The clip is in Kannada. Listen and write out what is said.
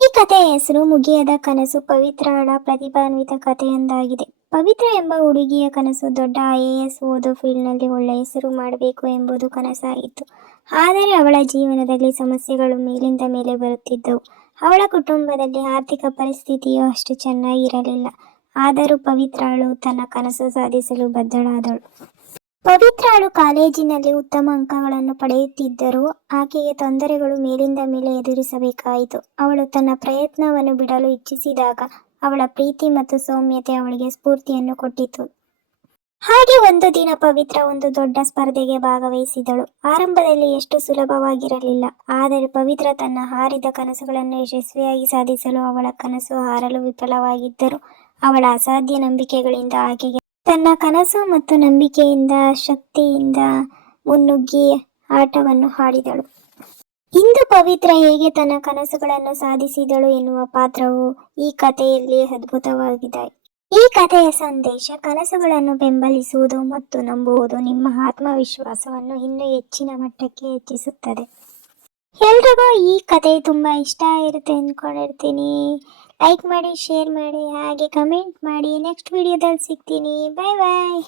ಈ ಕಥೆಯ ಹೆಸರು ಮುಗಿಯದ ಕನಸು. ಪವಿತ್ರಳ ಪ್ರತಿಭಾನ್ವಿತ ಕಥೆಯೊಂದಾಗಿದೆ. ಪವಿತ್ರ ಎಂಬ ಹುಡುಗಿಯ ಕನಸು ದೊಡ್ಡ IAS ಓದೋ ಫೀಲ್ಡ್ನಲ್ಲಿ ಒಳ್ಳೆಯ ಹೆಸರು ಮಾಡಬೇಕು ಎಂಬುದು ಕನಸಾಗಿತ್ತು. ಆದರೆ ಅವಳ ಜೀವನದಲ್ಲಿ ಸಮಸ್ಯೆಗಳು ಮೇಲಿಂದ ಮೇಲೆ ಬರುತ್ತಿದ್ದವು. ಅವಳ ಕುಟುಂಬದಲ್ಲಿ ಆರ್ಥಿಕ ಪರಿಸ್ಥಿತಿಯು ಅಷ್ಟು ಚೆನ್ನಾಗಿರಲಿಲ್ಲ. ಆದರೂ ಪವಿತ್ರಳು ತನ್ನ ಕನಸು ಸಾಧಿಸಲು ಬದ್ಧಳಾದಳು. ಪವಿತ್ರಳು ಕಾಲೇಜಿನಲ್ಲಿ ಉತ್ತಮ ಅಂಕಗಳನ್ನು ಪಡೆಯುತ್ತಿದ್ದರೂ ಆಕೆಗೆ ತೊಂದರೆಗಳು ಮೇಲಿಂದ ಮೇಲೆ ಎದುರಿಸಬೇಕಾಯಿತು. ಅವಳು ತನ್ನ ಪ್ರಯತ್ನವನ್ನು ಬಿಡಲು ಇಚ್ಛಿಸಿದಾಗ ಅವಳ ಪ್ರೀತಿ ಮತ್ತು ಸೌಮ್ಯತೆ ಅವಳಿಗೆ ಸ್ಫೂರ್ತಿಯನ್ನು ಕೊಟ್ಟಿತು. ಹಾಗೆ ಒಂದು ದಿನ ಪವಿತ್ರ ಒಂದು ದೊಡ್ಡ ಸ್ಪರ್ಧೆಗೆ ಭಾಗವಹಿಸಿದಳು. ಆರಂಭದಲ್ಲಿ ಎಷ್ಟು ಸುಲಭವಾಗಿರಲಿಲ್ಲ. ಆದರೆ ಪವಿತ್ರ ತನ್ನ ಹಾರಿದ ಕನಸುಗಳನ್ನು ಯಶಸ್ವಿಯಾಗಿ ಸಾಧಿಸಲು ಅವಳ ಕನಸು ಹಾರಲು ವಿಫಲವಾಗಿದ್ದರೂ ಅವಳ ಅಸಾಧ್ಯ ನಂಬಿಕೆಗಳಿಂದ ಆಕೆಗೆ ತನ್ನ ಕನಸು ಮತ್ತು ನಂಬಿಕೆಯಿಂದ ಶಕ್ತಿಯಿಂದ ಮುನ್ನುಗ್ಗಿ ಆಟವನ್ನು ಆಡಿದಳು. ಇಂದು ಪವಿತ್ರ ಹೇಗೆ ತನ್ನ ಕನಸುಗಳನ್ನು ಸಾಧಿಸಿದಳು ಎನ್ನುವ ಪಾತ್ರವು ಈ ಕಥೆಯಲ್ಲಿ ಅದ್ಭುತವಾಗಿದೆ. ಈ ಕಥೆಯ ಸಂದೇಶ: ಕನಸುಗಳನ್ನು ಬೆಂಬಲಿಸುವುದು ಮತ್ತು ನಂಬುವುದು ನಿಮ್ಮ ಆತ್ಮವಿಶ್ವಾಸವನ್ನು ಇನ್ನೂ ಹೆಚ್ಚಿನ ಮಟ್ಟಕ್ಕೆ ಹೆಚ್ಚಿಸುತ್ತದೆ. ಎಲ್ರಿಗೂ ಈ ಕಥೆ ತುಂಬ ಇಷ್ಟ ಆಗಿರುತ್ತೆ ಅಂದ್ಕೊಂಡಿರ್ತೀನಿ. ಲೈಕ್ ಮಾಡಿ, ಶೇರ್ ಮಾಡಿ, ಹಾಗೆ ಕಮೆಂಟ್ ಮಾಡಿ. ನೆಕ್ಸ್ಟ್ ವಿಡಿಯೋದಲ್ಲಿ ಸಿಗ್ತೀನಿ. ಬಾಯ್ ಬಾಯ್.